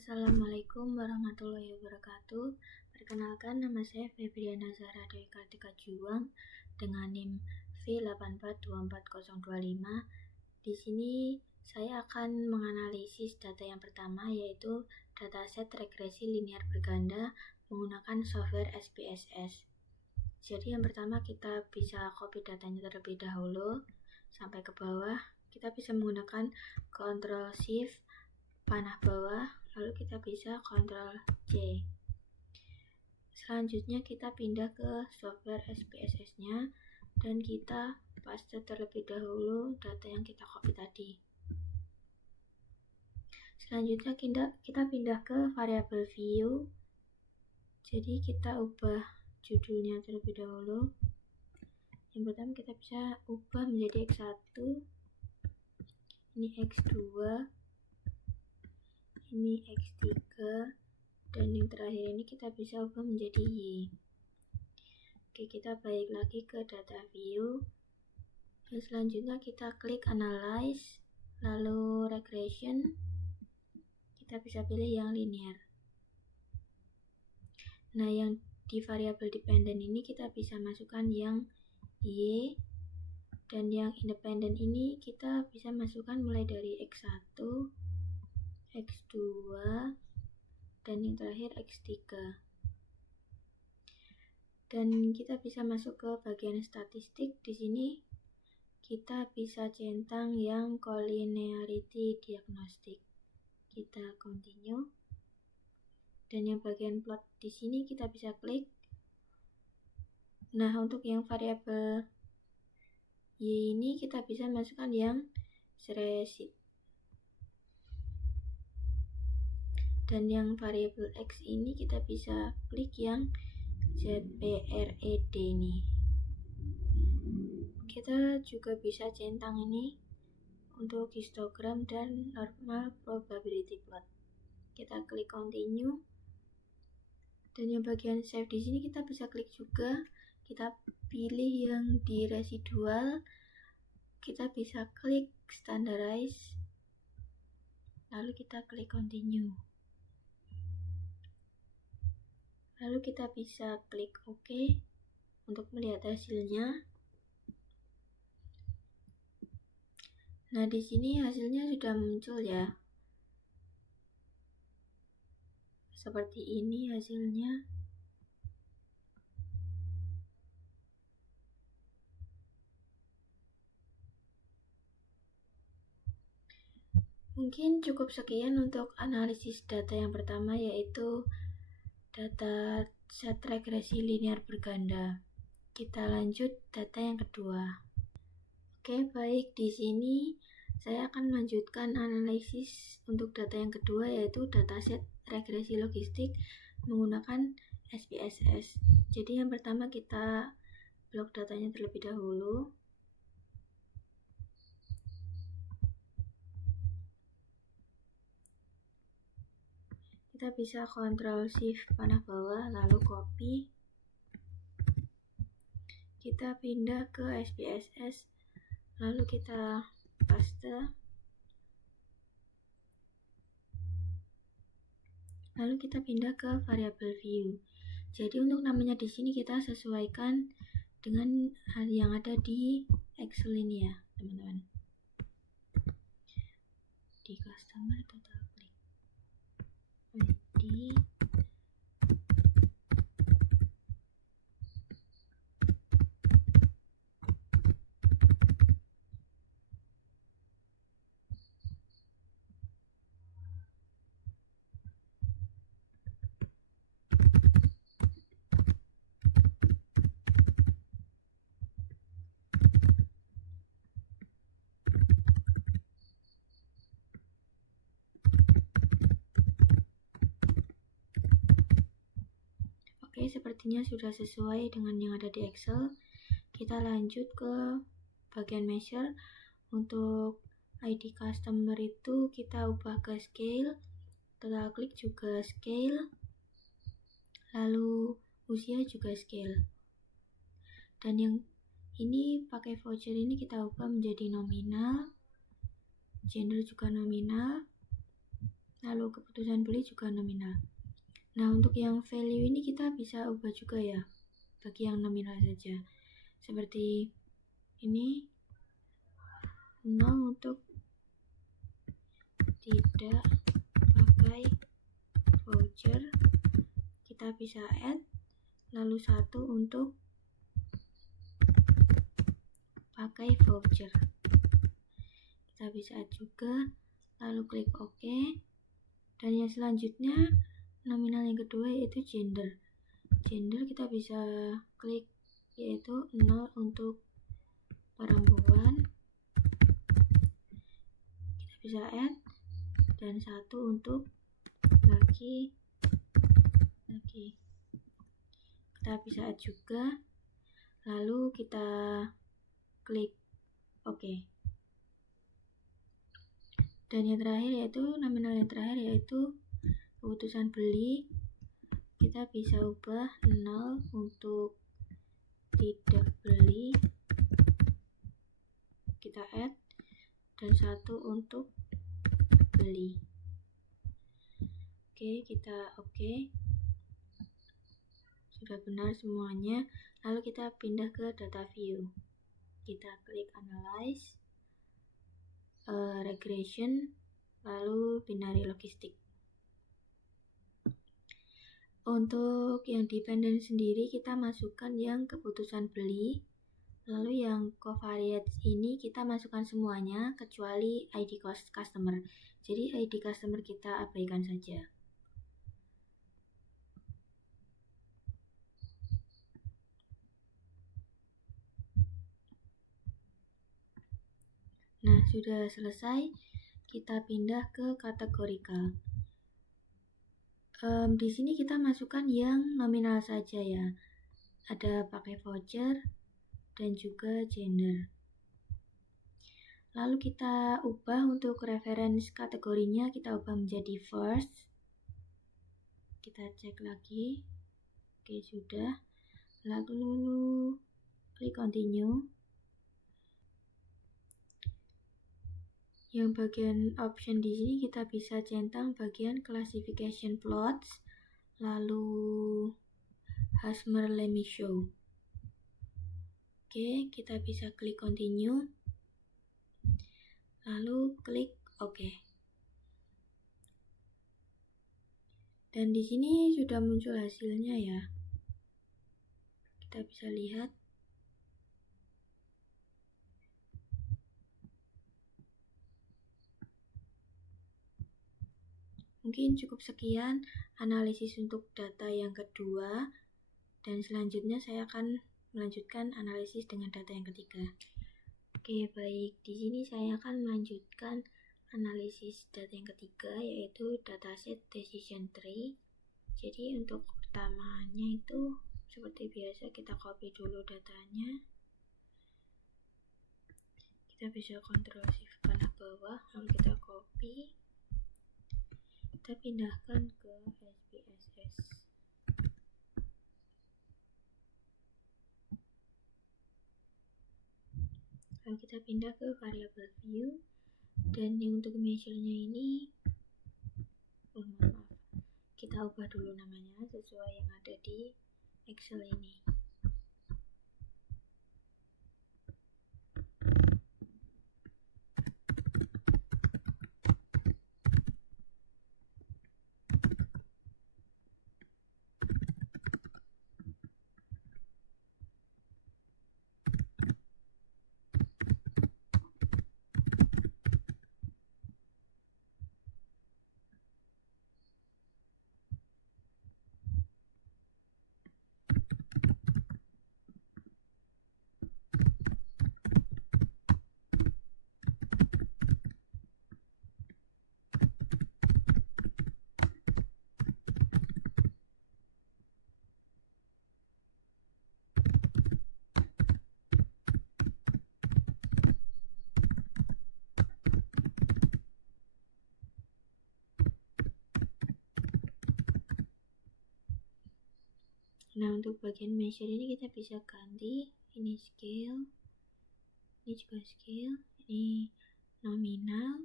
Assalamualaikum warahmatullahi wabarakatuh. Perkenalkan, nama saya Febriana Zahra Dewi Kartika Juwang dengan NIM V8424025. Di sini saya akan menganalisis data yang pertama, yaitu dataset regresi linear berganda menggunakan software SPSS. Jadi yang pertama kita bisa copy datanya terlebih dahulu sampai ke bawah. Kita bisa menggunakan Ctrl Shift panah bawah, lalu kita bisa Ctrl C. Selanjutnya kita pindah ke software SPSS-nya dan kita paste terlebih dahulu data yang kita copy tadi. Selanjutnya kita pindah ke variabel view. Jadi kita ubah judulnya terlebih dahulu. Yang pertama kita bisa ubah menjadi X1, ini X2, ini X3, dan yang terakhir ini kita bisa ubah menjadi Y. Oke, kita balik lagi ke data view. Yang selanjutnya kita klik analyze, lalu regression. Kita bisa pilih yang linear. Nah, yang di variabel dependent ini kita bisa masukkan yang Y, dan yang independent ini kita bisa masukkan mulai dari X1, X2, dan yang terakhir X3. Dan kita bisa masuk ke bagian statistik. Di sini kita bisa centang yang collinearity diagnostic. Kita continue. Dan yang bagian plot di sini kita bisa klik. Nah, untuk yang variabel Y ini kita bisa masukkan yang seresik. Dan yang variabel X ini kita bisa klik yang ZPRED ini. Kita juga bisa centang ini untuk histogram dan normal probability plot. Kita klik continue. Dan yang bagian save di sini kita bisa klik juga. Kita pilih yang di residual. Kita bisa klik standardize. Lalu kita klik continue. Lalu kita bisa klik OK untuk melihat hasilnya. Nah, di sini hasilnya sudah muncul ya. Seperti ini hasilnya. Mungkin cukup sekian untuk analisis data yang pertama, yaitu data set regresi linear berganda. Kita lanjut data yang kedua. Oke, baik, di sini saya akan melanjutkan analisis untuk data yang kedua, yaitu dataset regresi logistik menggunakan SPSS. Jadi yang pertama kita blok datanya terlebih dahulu. Kita bisa Ctrl Shift panah bawah lalu copy. Kita pindah ke SPSS, lalu kita paste. Lalu kita pindah ke variabel view. Jadi untuk namanya di sini kita sesuaikan dengan hal yang ada di Excel ini ya, teman-teman. Di customer total click. ID. Oke, sepertinya sudah sesuai dengan yang ada di Excel. Kita lanjut ke bagian measure. Untuk ID customer itu kita ubah ke scale, total klik juga scale, lalu usia juga scale. Dan yang ini pakai voucher ini kita ubah menjadi nominal, gender juga nominal, lalu keputusan beli juga nominal. Nah, untuk yang value ini kita bisa ubah juga ya, bagi yang nominal saja. Seperti ini, 0 untuk tidak pakai voucher, kita bisa add, lalu 1 untuk pakai voucher, kita bisa add juga, lalu klik OK. Dan yang selanjutnya, nominal yang kedua yaitu gender. Gender kita bisa klik, yaitu 0 untuk perempuan, kita bisa add, dan 1 untuk laki-laki, kita bisa add juga, lalu kita klik OK. Dan yang terakhir yaitu nominal yang terakhir yaitu keputusan beli, kita bisa ubah 0 untuk tidak beli, kita add, dan 1 untuk beli. Oke, kita OK, sudah benar semuanya. Lalu kita pindah ke data view, kita klik analyze, regression, lalu binary logistic. Untuk yang dependent sendiri kita masukkan yang keputusan beli, lalu yang covariates ini kita masukkan semuanya kecuali ID customer. Jadi ID customer kita abaikan saja. Nah, sudah selesai. Kita pindah ke categorical. Di sini kita masukkan yang nominal saja ya. Ada pakai voucher dan juga gender. Lalu kita ubah untuk reference kategorinya, kita ubah menjadi first. Kita cek lagi. Oke, sudah. Lalu klik continue. Yang bagian option di sini kita bisa centang bagian classification plots, lalu Hasmer Lemme Show. Oke, kita bisa klik continue, lalu klik OK. Dan di sini sudah muncul hasilnya ya. Kita bisa lihat. Mungkin cukup sekian analisis untuk data yang kedua, dan selanjutnya saya akan melanjutkan analisis dengan data yang ketiga. Oke, baik. Di sini saya akan melanjutkan analisis data yang ketiga, yaitu dataset decision tree. Jadi untuk pertamanya itu seperti biasa kita copy dulu datanya. Kita bisa Ctrl Shift panah bawah, lalu kita copy. Kita pindahkan ke SPSS. Lalu kita pindah ke variable view, dan yang untuk measure-nya ini, maaf, kita ubah dulu namanya sesuai yang ada di Excel ini. Nah, untuk bagian measure ini kita bisa ganti, ini scale, ini juga scale, ini nominal,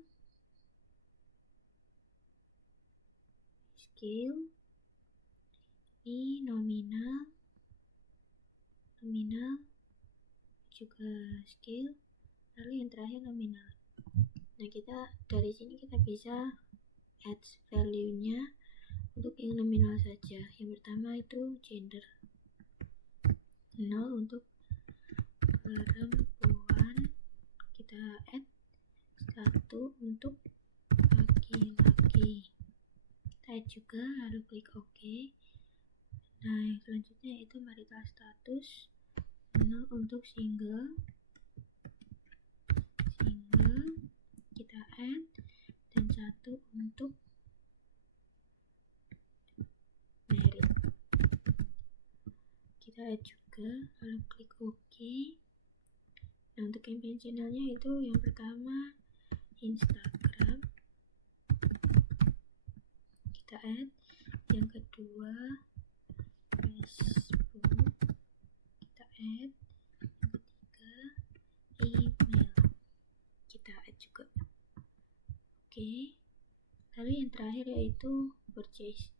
scale, ini nominal juga scale, lalu yang terakhir nominal. Nah, kita dari sini kita bisa add value-nya untuk yang nominal saja. Yang pertama itu gender, 0 untuk perempuan, kita add 1 untuk laki-laki, kita add juga, lalu klik OK. Nah, yang selanjutnya itu marital status, 0 untuk single, kita add, dan 1 untuk married, kita add juga, lalu klik OK. Nah, untuk campaign channelnya itu yang pertama Instagram, kita add, yang kedua Facebook, kita add, yang ketiga email, kita add juga. Oke. Lalu yang terakhir yaitu purchase.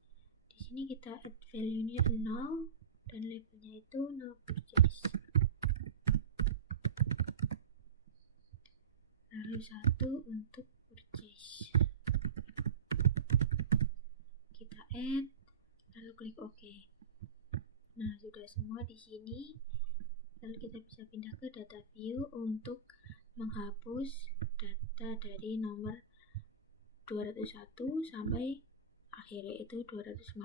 Di sini kita add value-nya 0 dan labelnya itu no purchase. Lalu 1 untuk purchase. Kita add, lalu klik OK. Nah, sudah semua di sini. Lalu kita bisa pindah ke data view untuk menghapus data dari nomor 201 sampai akhirnya itu 250.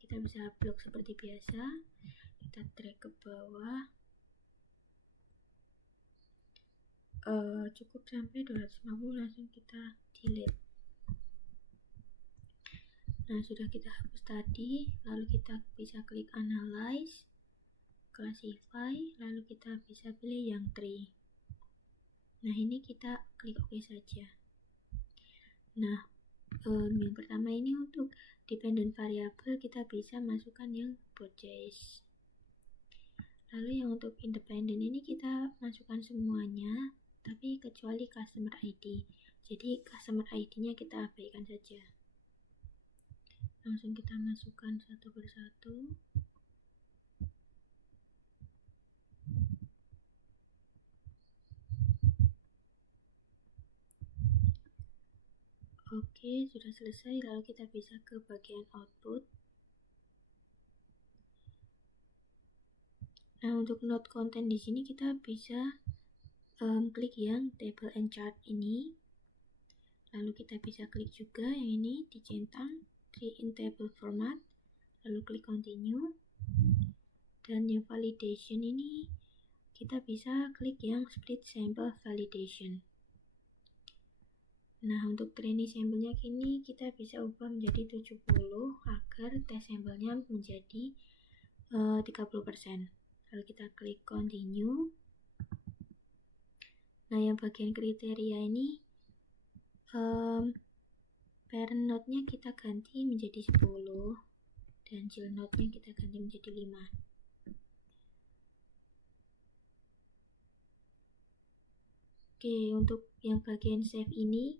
Kita bisa blok seperti biasa, kita drag ke bawah, cukup sampai 250, langsung kita delete. Nah, sudah kita hapus tadi, lalu kita bisa klik analyze, classify, lalu kita bisa pilih yang tree. Nah, ini kita klik OK saja. Nah, yang pertama ini untuk dependent variable kita bisa masukkan yang purchase. Lalu yang untuk independent ini kita masukkan semuanya, tapi kecuali customer ID. Jadi customer ID-nya kita abaikan saja. Langsung kita masukkan satu persatu. Oke, sudah selesai. Lalu kita bisa ke bagian output. Nah, untuk note content di sini kita bisa klik yang table and chart ini. Lalu kita bisa klik juga yang ini dicentang tree in table format. Lalu klik continue. Dan yang validation ini kita bisa klik yang split sample validation. Nah, untuk training sampelnya kini kita bisa ubah menjadi 70 agar tes sampelnya menjadi 30%. Lalu kita klik continue. Nah, yang bagian kriteria ini parent node-nya kita ganti menjadi 10 dan child node-nya kita ganti menjadi 5. Oke, untuk yang bagian save ini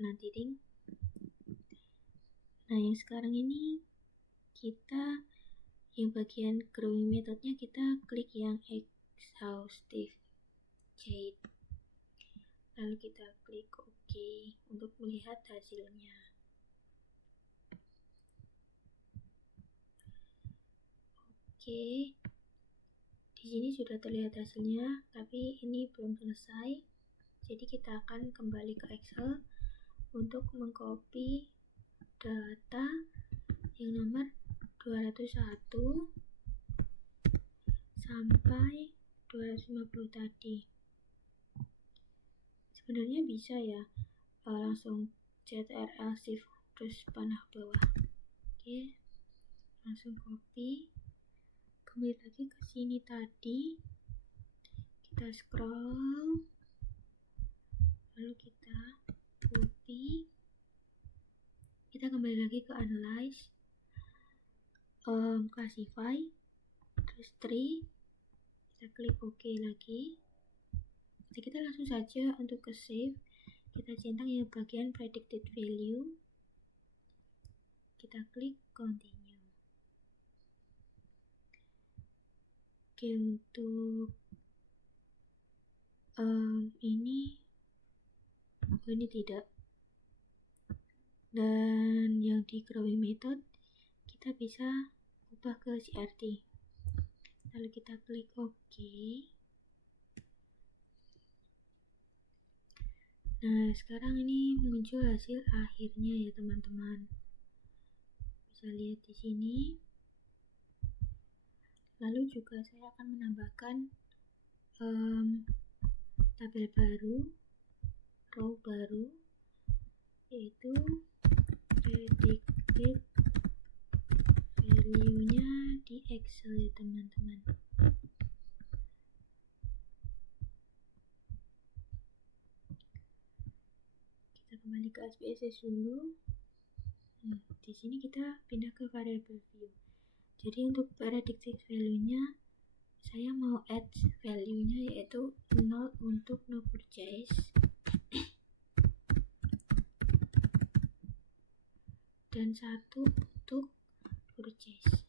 nanti ding. Nah, yang sekarang ini kita yang bagian growing methodnya kita klik yang exhaustive chart. Lalu kita klik OK untuk melihat hasilnya. Oke. Di sini sudah terlihat hasilnya, tapi ini belum selesai. Jadi kita akan kembali ke Excel untuk mengcopy data yang nomor 201 sampai 250 tadi. Sebenarnya bisa ya, langsung Ctrl Shift terus panah bawah. Oke, langsung copy. Kembali lagi ke sini tadi, kita scroll, lalu kita copy, kita kembali lagi ke analyze, classify, terus tree, kita klik OK lagi. Jadi kita langsung saja untuk ke save, kita centang yang bagian predicted value, kita klik continue. Oke, untuk ini tidak. Dan yang di growing method kita bisa ubah ke CRT. Lalu kita klik OK. Nah, sekarang ini muncul hasil akhirnya ya teman-teman. Bisa lihat di sini. Lalu juga saya akan menambahkan tabel baru, row baru, yaitu predicted value-nya di Excel ya teman-teman. Kita kembali ke SPSS dulu. Di sini kita pindah ke variable view. Jadi untuk predicted value-nya saya mau add value-nya yaitu 0 untuk no purchase dan 1 untuk purchase.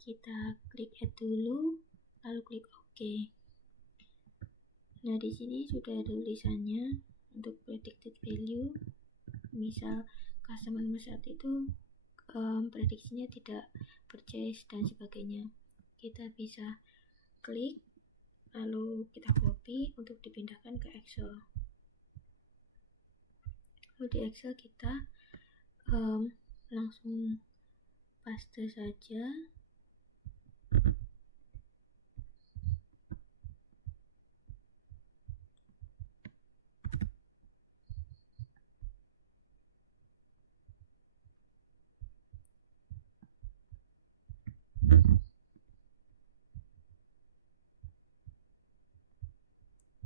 Kita klik add dulu, lalu klik OK. Nah, di sini sudah ada tulisannya untuk predicted value. Misal customer nomor 1 itu prediksinya tidak purchase dan sebagainya. Kita bisa klik, lalu kita copy untuk dipindahkan ke Excel. Lalu di Excel kita langsung paste saja.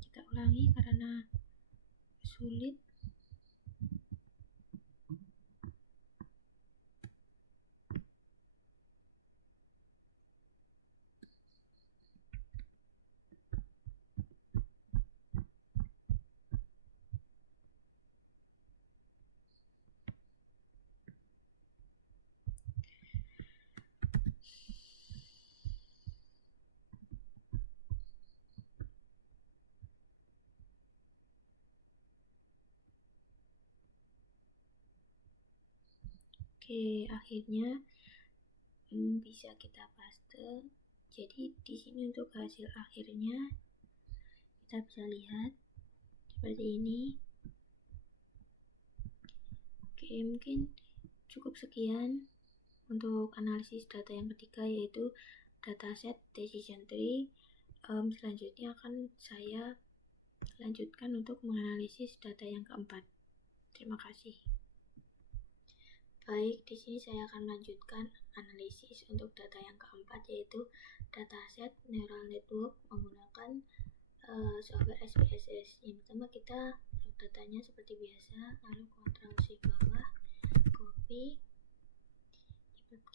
Kita ulangi karena sulit. Oke, akhirnya bisa kita paste. Jadi di sini untuk hasil akhirnya kita bisa lihat seperti ini. Oke, mungkin cukup sekian untuk analisis data yang ketiga, yaitu dataset decision tree. Selanjutnya akan saya lanjutkan untuk menganalisis data yang keempat. Terima kasih. Baik, di sini saya akan melanjutkan analisis untuk data yang keempat, yaitu dataset neural network menggunakan software SPSS. Yang pertama kita load datanya seperti biasa, lalu Ctrl+C bawah, copy,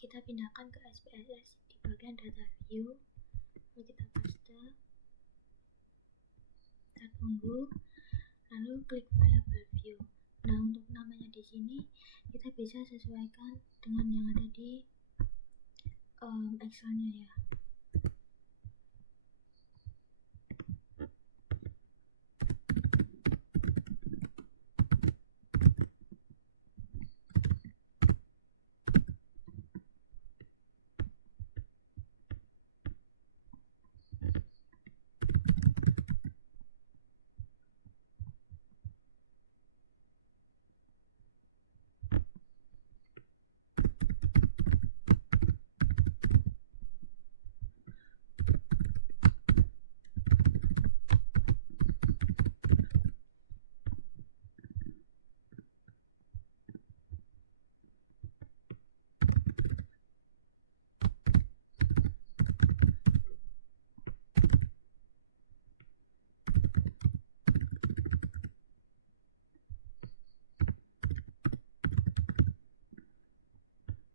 kita pindahkan ke SPSS di bagian data view, lalu kita paste, kita tunggu, lalu klik variable view. Nah, untuk namanya di sini kita bisa sesuaikan dengan yang ada di Excel-nya ya.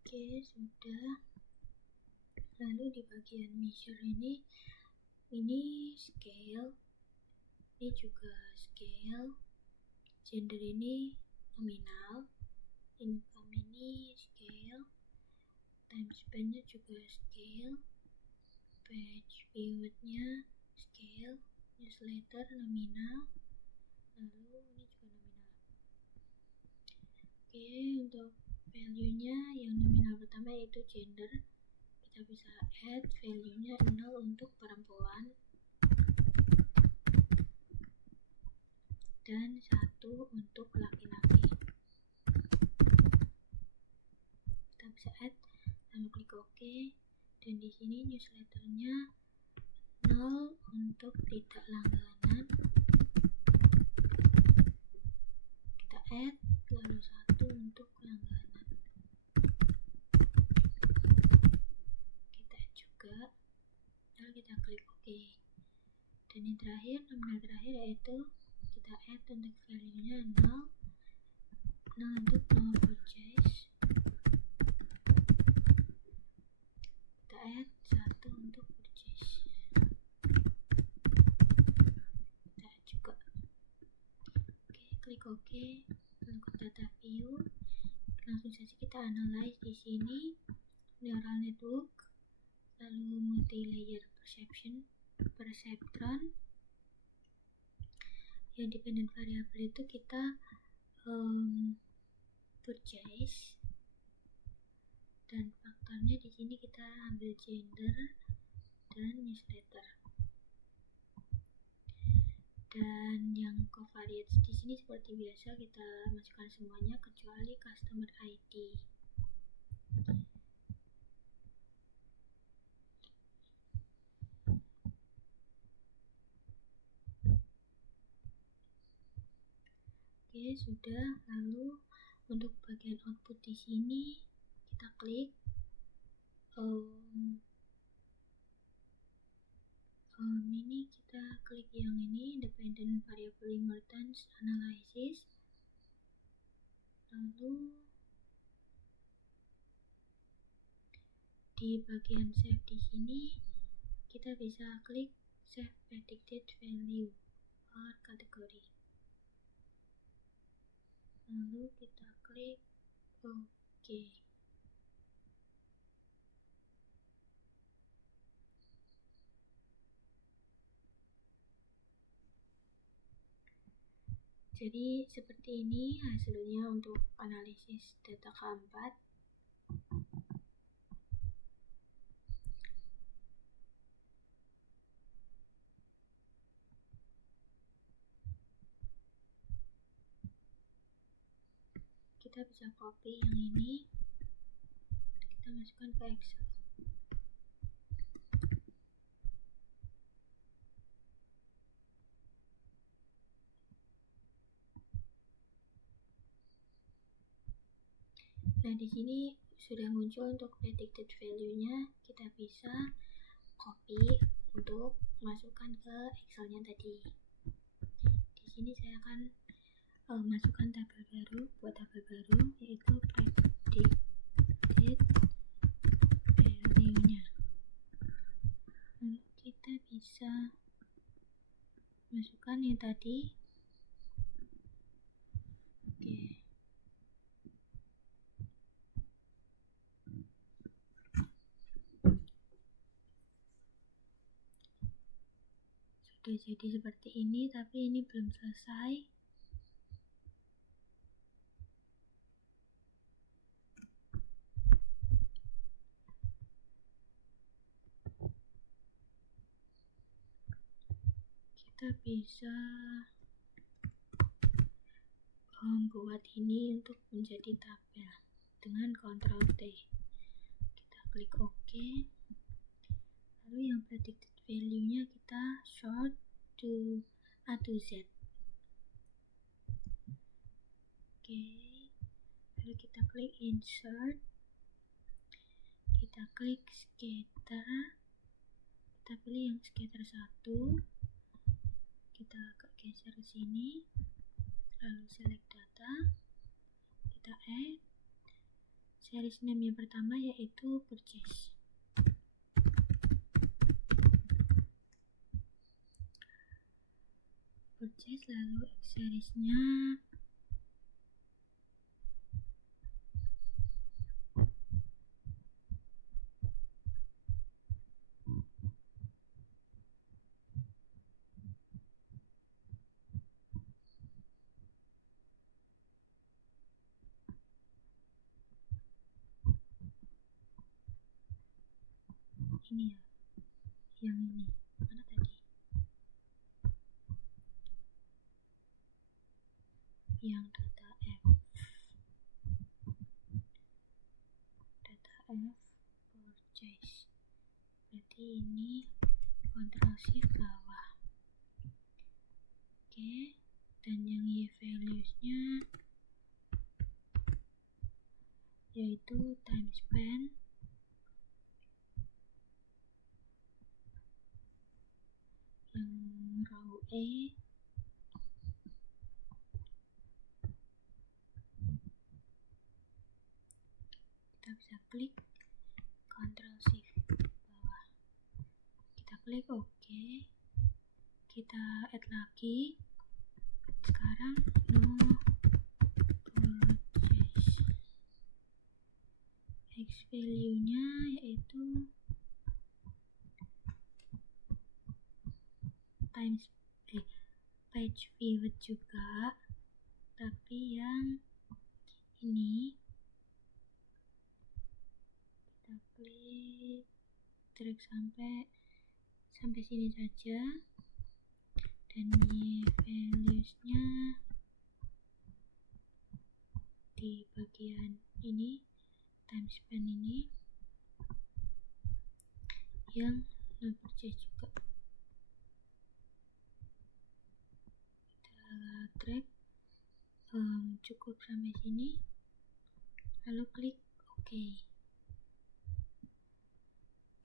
Oke, sudah. Lalu di bagian measure ini scale. Ini juga scale, gender ini nominal, income ini scale, time spend-nya juga scale, page viewed-nya scale, newsletter nominal, lalu ini juga nominal. Oke, untuk value-nya yang nominal pertama yaitu gender, kita bisa add value-nya 0 untuk perempuan dan 1 untuk laki-laki. Kita bisa add, lalu klik OK, dan di sini newsletternya 0 untuk tidak langganan. Kita add, lalu 1 untuk langganan. Kita add juga, lalu kita klik OK. Dan yang terakhir, nominal terakhir yaitu kita add untuk value-nya 0 untuk no purchase. Kita add 1 untuk purchase. Kita add juga. Oke, klik OK. Lalu ke data view. Langsung saja kita analyze di sini neural network, lalu multi-layer perceptron. Yang dependent variable itu kita purchase, dan faktornya di sini kita ambil gender dan newsletter. Dan yang covariates di sini seperti biasa kita masukkan semuanya kecuali customer ID. Oke, sudah. Lalu untuk bagian output di sini kita klik ini kita klik yang ini, Dependent Variable Emergence Analysis. Lalu di bagian save di sini kita bisa klik Save Predicted Value or Category. Lalu kita klik OK. Jadi seperti ini hasilnya untuk analisis data keempat. Kita bisa copy yang ini, kita masukkan ke Excel. Nah, di sini sudah muncul untuk predicted value-nya. Kita bisa copy untuk masukkan ke Excel-nya tadi. Di sini saya akan masukkan tabel baru, buat tabel baru yaitu predicted value-nya. Lalu kita bisa masukkan yang tadi. Oke. Sudah jadi seperti ini, tapi ini belum selesai. Kita bisa membuat ini untuk menjadi tabel dengan Ctrl T. Kita klik OK. Lalu yang predicted value-nya kita sort to A to Z. Oke. Lalu kita klik insert. Kita klik scatter. Kita pilih yang scatter 1. Kita geser ke sini. Lalu select data. Kita add. Series name yang pertama yaitu purchase. purchase, lalu X-seriesnya ini ya, yang ini mana tadi, yang data F purchase, berarti ini Ctrl Shift bawah. Oke, dan yang Y values-nya yaitu time spent, yang row E kita bisa klik Ctrl Shift bawah, kita klik OK, kita add lagi. Sekarang no purchase, X value nya yaitu page viewed juga, tapi yang ini kita klik, drag sampai sini saja, dan Y values nya di bagian ini, time spent ini yang no purchase juga. Kita drag cukup sampai sini, lalu klik OK.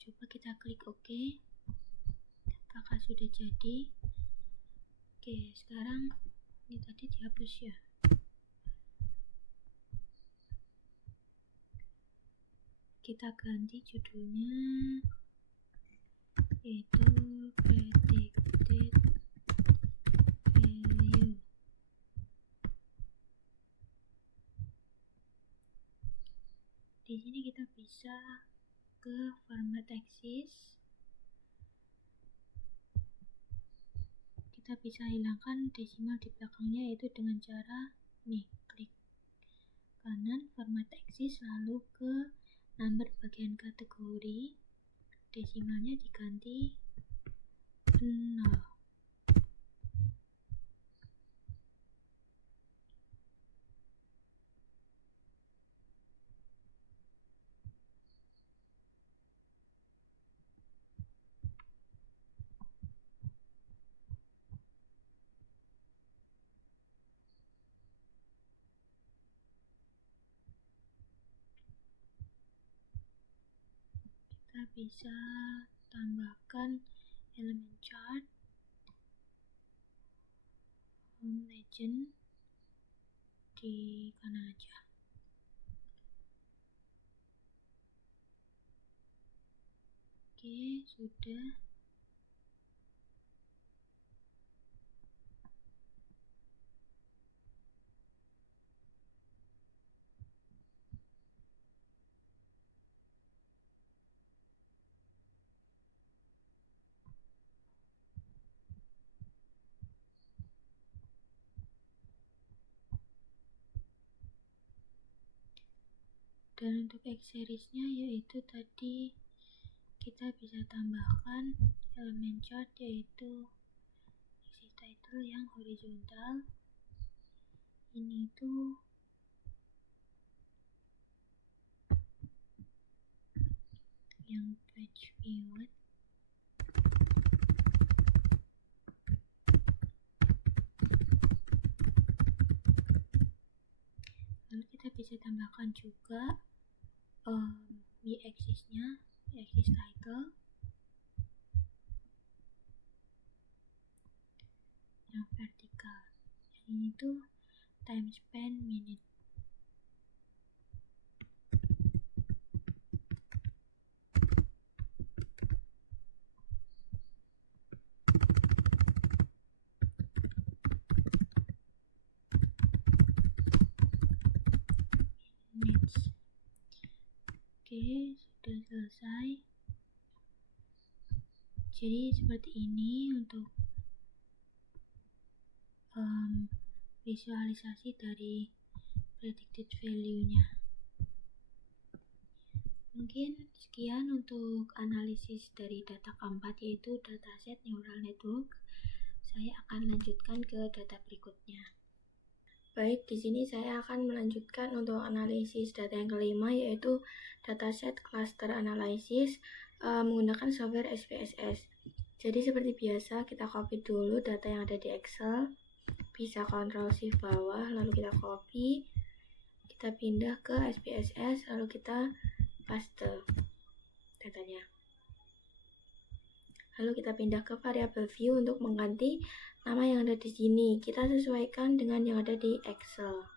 Coba kita klik OK, apakah sudah jadi? Oke, sekarang ini tadi dihapus ya. Kita ganti judulnya yaitu predicted value. Di sini kita bisa ke format axis. Kita bisa hilangkan desimal di belakangnya, yaitu dengan cara nih, klik kanan format axis, lalu ke number bagian kategori, desimalnya diganti 0. Kita bisa tambahkan elemen chart, home legend di kanan aja. Oke, sudah. Dan untuk X-seriesnya yaitu tadi kita bisa tambahkan elemen chart, yaitu axis title yang horizontal. Ini tuh yang page viewed. Lalu kita bisa tambahkan juga di axis-nya, axis title yang vertikal. Yang ini tuh time spent minute. Oke, sudah selesai. Jadi seperti ini untuk visualisasi dari predicted value-nya. Mungkin sekian untuk analisis dari data keempat, yaitu dataset neural network. Saya akan lanjutkan ke data berikutnya. Baik, di sini saya akan melanjutkan untuk analisis data yang kelima, yaitu dataset cluster analysis menggunakan software SPSS. Jadi seperti biasa, kita copy dulu data yang ada di Excel, bisa Ctrl Shift bawah, lalu kita copy, kita pindah ke SPSS, lalu kita paste datanya. Lalu kita pindah ke variable view untuk mengganti nama yang ada di sini. Kita sesuaikan dengan yang ada di Excel.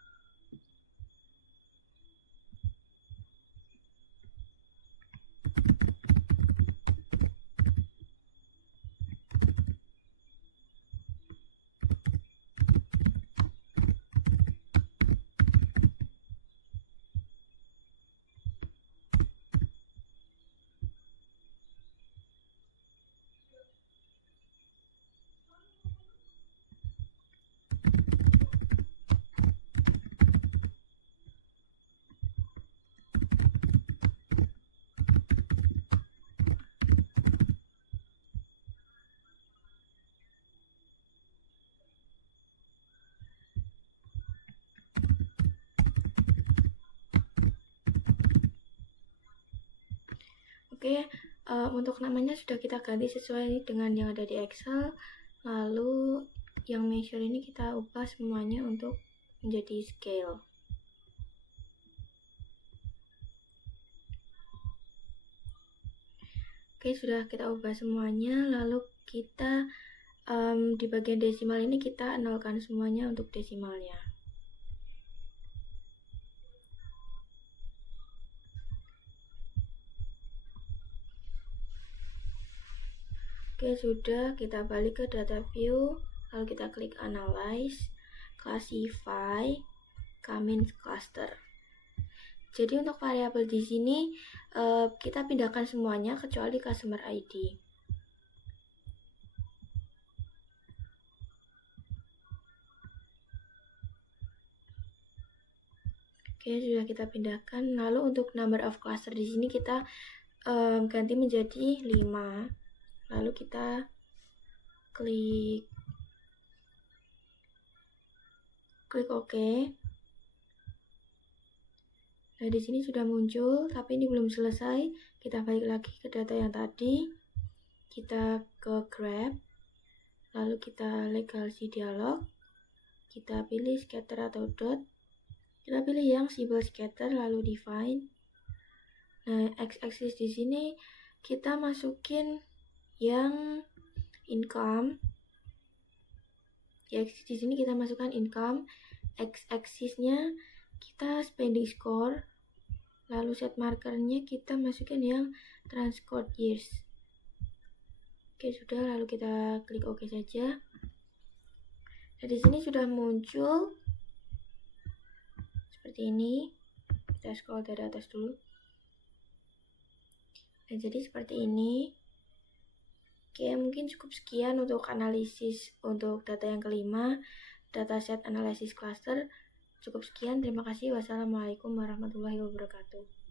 Oke, untuk namanya sudah kita ganti sesuai dengan yang ada di Excel. Lalu yang measure ini kita ubah semuanya untuk menjadi scale. Oke, sudah kita ubah semuanya. Lalu kita di bagian desimal ini kita nolkan semuanya untuk desimalnya. Oke, sudah, kita balik ke data view, lalu kita klik analyze, classify, K-means cluster. Jadi untuk variabel di sini kita pindahkan semuanya kecuali customer ID. Oke, sudah kita pindahkan. Lalu untuk number of cluster di sini kita ganti menjadi 5. Lalu kita klik OK. Nah, di sini sudah muncul, tapi ini belum selesai. Kita balik lagi ke data yang tadi. Kita ke grab. Lalu kita legality dialog. Kita pilih scatter atau dot. Kita pilih yang symbol scatter lalu define. Nah, x-axis di sini kita masukin yang income. Ya, di sini kita masukkan income. X-axisnya kita spending score. Lalu set markernya kita masukin yang transcode years. Oke, sudah, lalu kita klik OK saja. Nah, di sini sudah muncul seperti ini. Kita scroll dari atas dulu. Nah, jadi seperti ini. Oke, mungkin cukup sekian untuk analisis untuk data yang kelima, dataset analysis cluster. Cukup sekian, terima kasih. Wassalamualaikum warahmatullahi wabarakatuh.